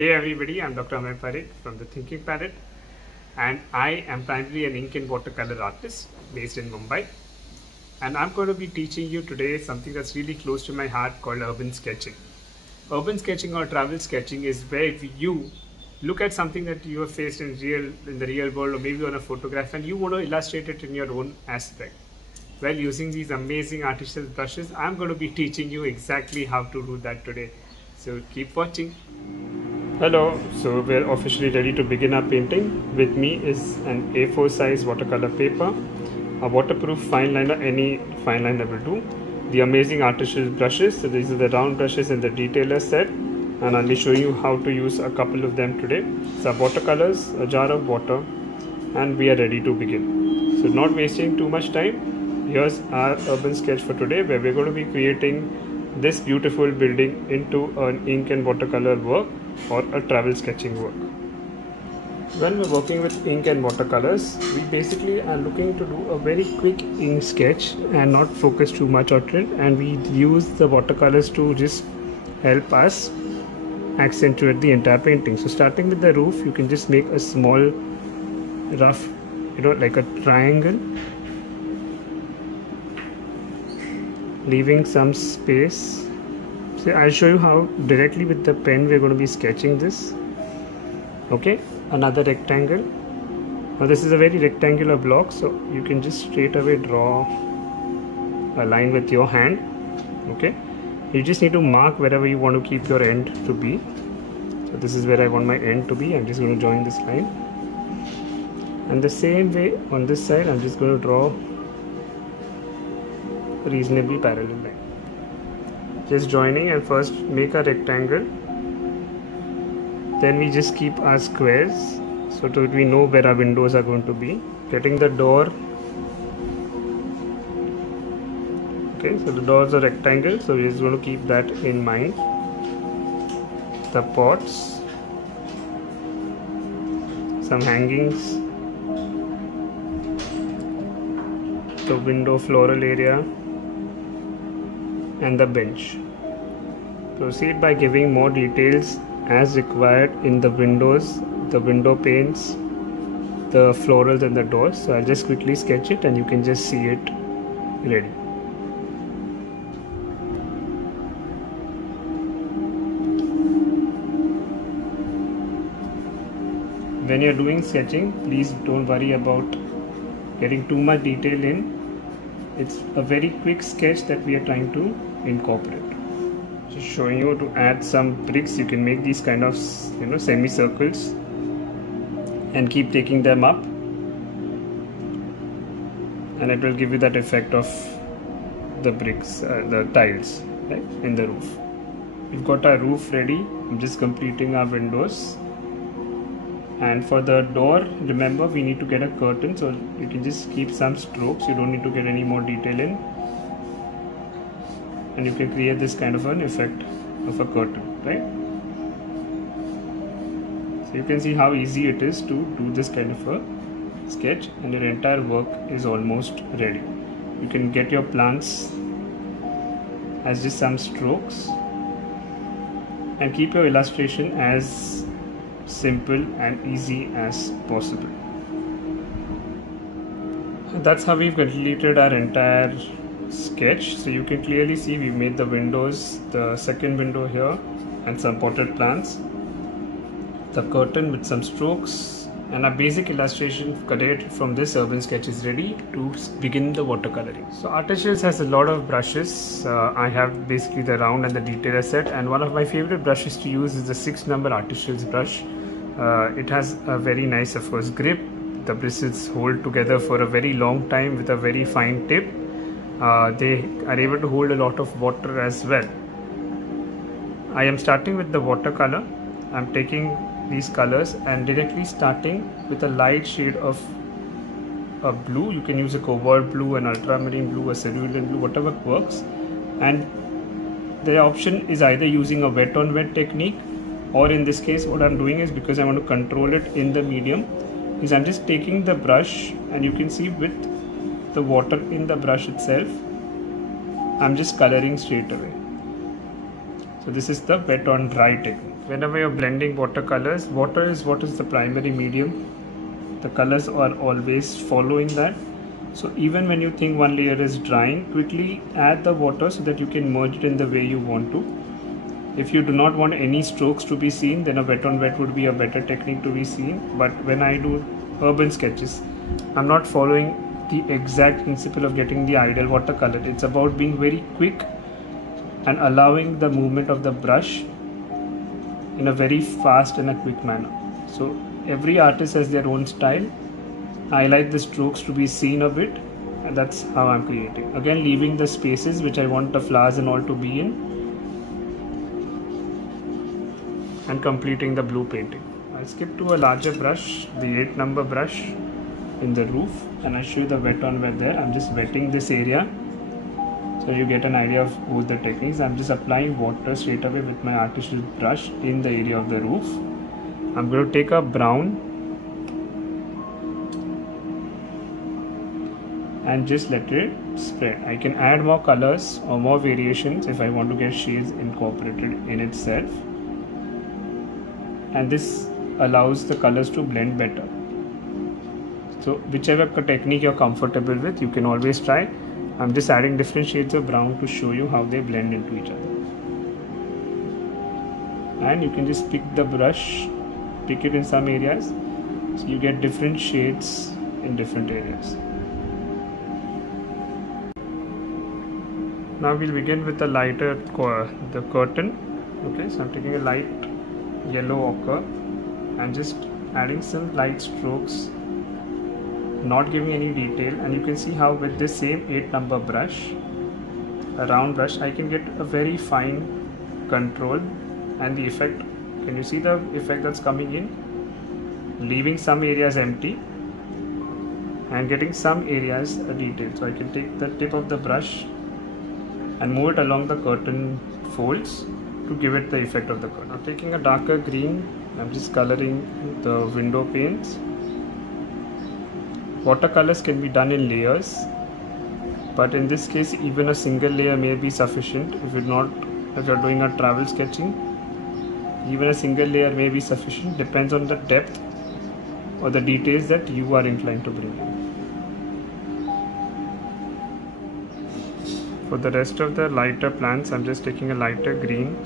Hey everybody, I'm Dr. Amir Farid from the Thinking Parrot, and I am primarily an ink and watercolor artist based in Mumbai. And I'm going to be teaching you today something that's really close to my heart called urban sketching. Urban sketching or travel sketching is where you look at something that you have faced in the real world, or maybe on a photograph, and you want to illustrate it in your own aspect. Well, using these amazing artificial brushes, I'm going to be teaching you exactly how to do that today. So keep watching. Hello, so we're officially ready to begin our painting. With me is an A4 size watercolor paper, a waterproof fine liner, any fine liner will do, the amazing artificial brushes. So these are the round brushes in the detailer set, and I'll be showing you how to use a couple of them today. Some watercolors, a jar of water, and we are ready to begin. So not wasting too much time, here's our urban sketch for today, where we're going to be creating this beautiful building into an ink and watercolor work or a travel sketching work. When we're working with ink and watercolors, we basically are looking to do a very quick ink sketch and not focus too much on it, and we use the watercolors to just help us accentuate the entire painting. So starting with the roof, you can just make a small rough, like a triangle, leaving some space. So I'll show you how directly with the pen we're going to be sketching this. Okay, another rectangle. Now this is a very rectangular block, so you can just straight away draw a line with your hand. Okay, you just need to mark wherever you want to keep your end to be. So this is where I want my end to be. I'm just going to join this line, and the same way on this side I'm just going to draw a reasonably parallel line. Just joining, and first make a rectangle, then we just keep our squares so that we know where our windows are going to be. Getting the door. Okay, so the doors are rectangle, so we're just going to keep that in mind. The pots, some hangings, the window floral area, and the bench. Proceed by giving more details as required in the windows, the window panes, the florals and the doors. So I'll just quickly sketch it and you can just see it ready. When you're doing sketching, please don't worry about getting too much detail in. It's a very quick sketch that we are trying to incorporate. Just showing you to add some bricks. You can make these kind of semicircles and keep taking them up, and it will give you that effect of the bricks, the tiles, right, in the roof. We've got our roof ready. I'm just completing our windows. And for the door, remember we need to get a curtain, so you can just keep some strokes. You don't need to get any more detail in, and you can create this kind of an effect of a curtain, right? So you can see how easy it is to do this kind of a sketch, and your entire work is almost ready. You can get your plants as just some strokes and keep your illustration as simple and easy as possible. That's how we've completed our entire sketch. So you can clearly see we made the windows, the second window here, and some potted plants, the curtain with some strokes, and a basic illustration created from this urban sketch is ready to begin the watercoloring. So Artificials has a lot of brushes. I have basically the round and the detailer set, and one of my favorite brushes to use is the 6 number Artificials brush. It has a very nice, of course, grip. The bristles hold together for a very long time with a very fine tip. They are able to hold a lot of water as well. I am starting with the watercolor. I'm taking these colors and directly starting with a light shade of a blue. You can use a cobalt blue, an ultramarine blue, a cerulean blue, whatever works. And the option is either using a wet on wet technique, or in this case what I'm doing is, because I want to control it in the medium, is I'm just taking the brush, and you can see with the water in the brush itself, I'm just coloring straight away. So this is the wet on dry technique. whenever you're blending watercolors, water is what is the primary medium. The colors are always following that. So even when you think one layer is drying, quickly add the water so that you can merge it in the way you want to. If you do not want any strokes to be seen, then a wet on wet would be a better technique to be seen. But when I do urban sketches, I'm not following the exact principle of getting the ideal watercolor. It's about being very quick and allowing the movement of the brush in a very fast and a quick manner. So every artist has their own style. I like the strokes to be seen a bit, and that's how I'm creating. Again, leaving the spaces which I want the flowers and all to be in, and completing the blue painting. I'll skip to a larger brush, the 8 number brush in the roof, and I show you the wet on wet there. I'm just wetting this area so you get an idea of both the techniques. I'm just applying water straight away with my artificial brush in the area of the roof. I'm going to take a brown and just let it spread. I can add more colors or more variations if I want to get shades incorporated in itself, and this allows the colors to blend better. So whichever technique you're comfortable with, you can always try. I'm just adding different shades of brown to show you how they blend into each other. And you can just pick the brush, pick it in some areas, so you get different shades in different areas. Now we'll begin with the lighter the curtain. Okay, so I'm taking a light yellow ochre and just adding some light strokes, not giving any detail. And you can see how with this same 8 number brush, a round brush, I can get a very fine control and the effect. Can you see the effect that's coming in? Leaving some areas empty and getting some areas a detail. So I can take the tip of the brush and move it along the curtain folds to give it the effect of the curtain. Now taking a darker green, I'm just coloring the window panes. Watercolors can be done in layers, but in this case even a single layer may be sufficient. If you're doing a travel sketching, even a single layer may be sufficient. Depends on the depth or the details that you are inclined to bring in. For the rest of the lighter plants, I'm just taking a lighter green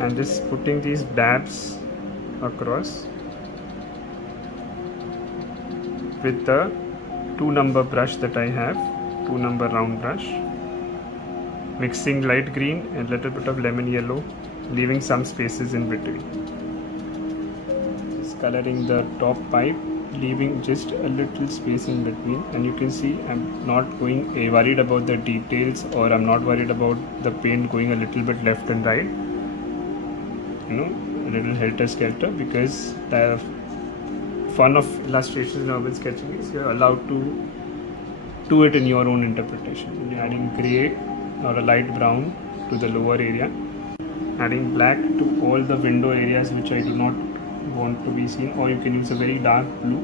and just putting these dabs across with the 2 number brush that I have, 2 number round brush, mixing light green and little bit of lemon yellow, leaving some spaces in between. Just coloring the top pipe, leaving just a little space in between. And you can see I'm not going worried about the details, or I'm not worried about the paint going a little bit left and right, a little helter-skelter, because the fun of illustration in urban sketching is you're allowed to do it in your own interpretation. You're adding grey or a light brown to the lower area, adding black to all the window areas which I do not want to be seen, or you can use a very dark blue.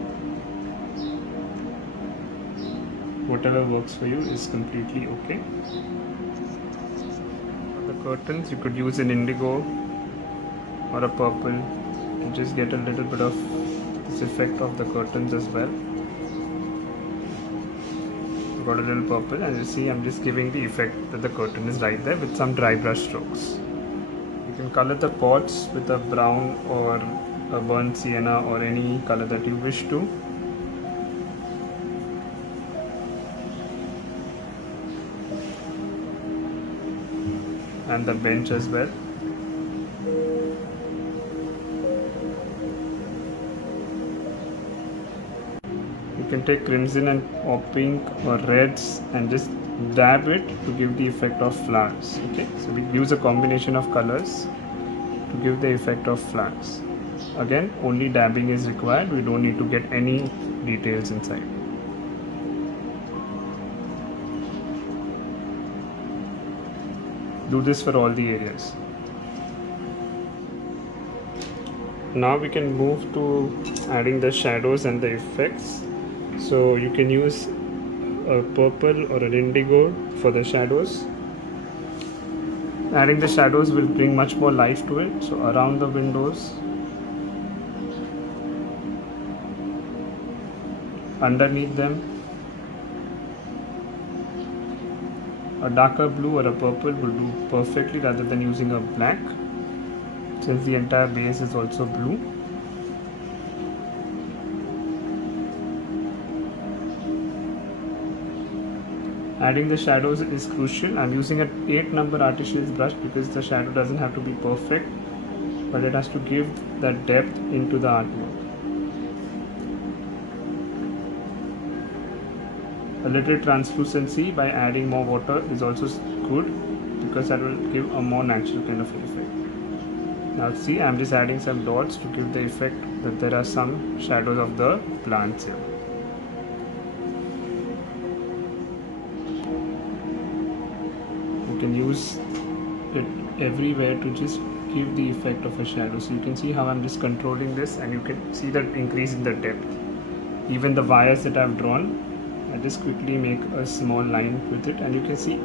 Whatever works for you is completely okay. For the curtains, you could use an indigo or a purple to just get a little bit of this effect of the curtains as well. Got a little purple, and you see I'm just giving the effect that the curtain is right there with some dry brush strokes. You can color the pots with a brown or a burnt sienna or any color that you wish to. And the bench as well. You can take crimson or pink or reds and just dab it to give the effect of flowers. Okay, so we use a combination of colors to give the effect of flowers. Again, only dabbing is required. We don't need to get any details inside. Do this for all the areas. Now we can move to adding the shadows and the effects. So you can use a purple or an indigo for the shadows. Adding the shadows will bring much more life to it. So around the windows, underneath them, a darker blue or a purple will do perfectly rather than using a black, since the entire base is also blue. Adding the shadows is crucial. I'm using an 8 number Artichokes brush because the shadow doesn't have to be perfect, but it has to give that depth into the artwork. A little translucency by adding more water is also good because that will give a more natural kind of effect. Now see, I'm just adding some dots to give the effect that there are some shadows of the plants here. You can use it everywhere to just give the effect of a shadow. So you can see how I'm just controlling this, and you can see that increase in the depth. Even the wires that I've drawn, I just quickly make a small line with it, and you can see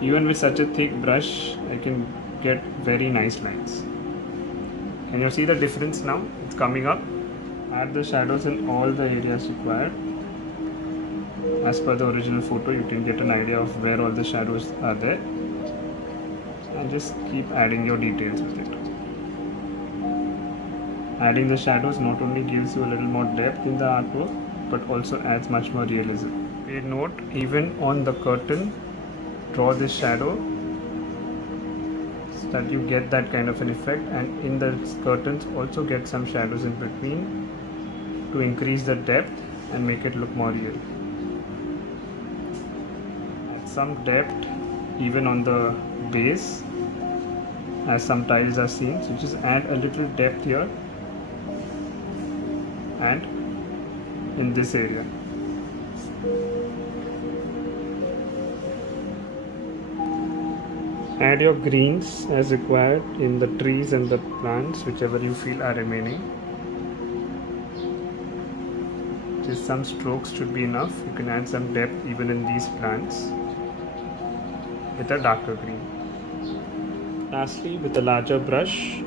even with such a thick brush I can get very nice lines. Can you see the difference now? It's coming up. Add the shadows in all the areas required. As per the original photo, you can get an idea of where all the shadows are there, and just keep adding your details with it. Adding the shadows not only gives you a little more depth in the artwork, but also adds much more realism. Please note, even on the curtain, draw this shadow so that you get that kind of an effect, and in the curtains also get some shadows in between to increase the depth and make it look more real. Add some depth even on the base as some tiles are seen, so just add a little depth here and in this area. Add your greens as required in the trees and the plants, whichever you feel are remaining. Just some strokes should be enough. You can add some depth even in these plants with a darker green. Lastly, with a larger brush,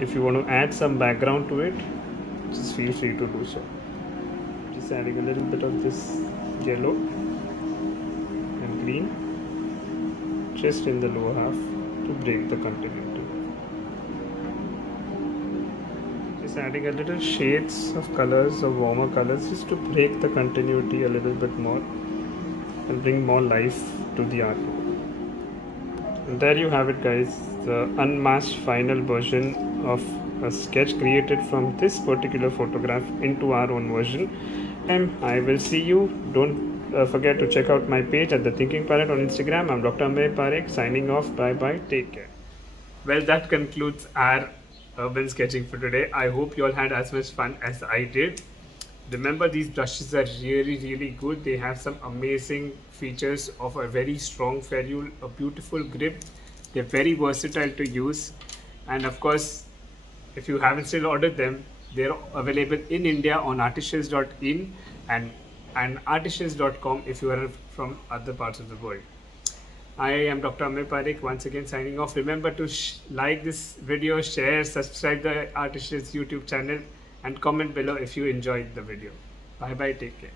if you want to add some background to it, just feel free to do so. Just adding a little bit of this yellow and green just in the lower half to break the continuity. Just adding a little shades of colors, of warmer colors, just to break the continuity a little bit more and bring more life to the artwork. And there you have it, guys, the unmasked final version of a sketch created from this particular photograph into our own version. And I will see you. Don't forget to check out my page at The Thinking Parrot on Instagram. I'm Dr. Ameya Parekh signing off. Bye bye. Take care. Well, that concludes our urban sketching for today. I hope you all had as much fun as I did. Remember, these brushes are really good. They have some amazing features of a very strong ferrule, a beautiful grip. They're very versatile to use, and of course, if you haven't still ordered them, they're available in India on artichokes.in and artichokes.com if you are from other parts of the world. I am Dr. Ameya Parekh, once again signing off. Remember to like this video, share, subscribe the Artichokes YouTube channel, and comment below if you enjoyed the video. Bye bye, take care.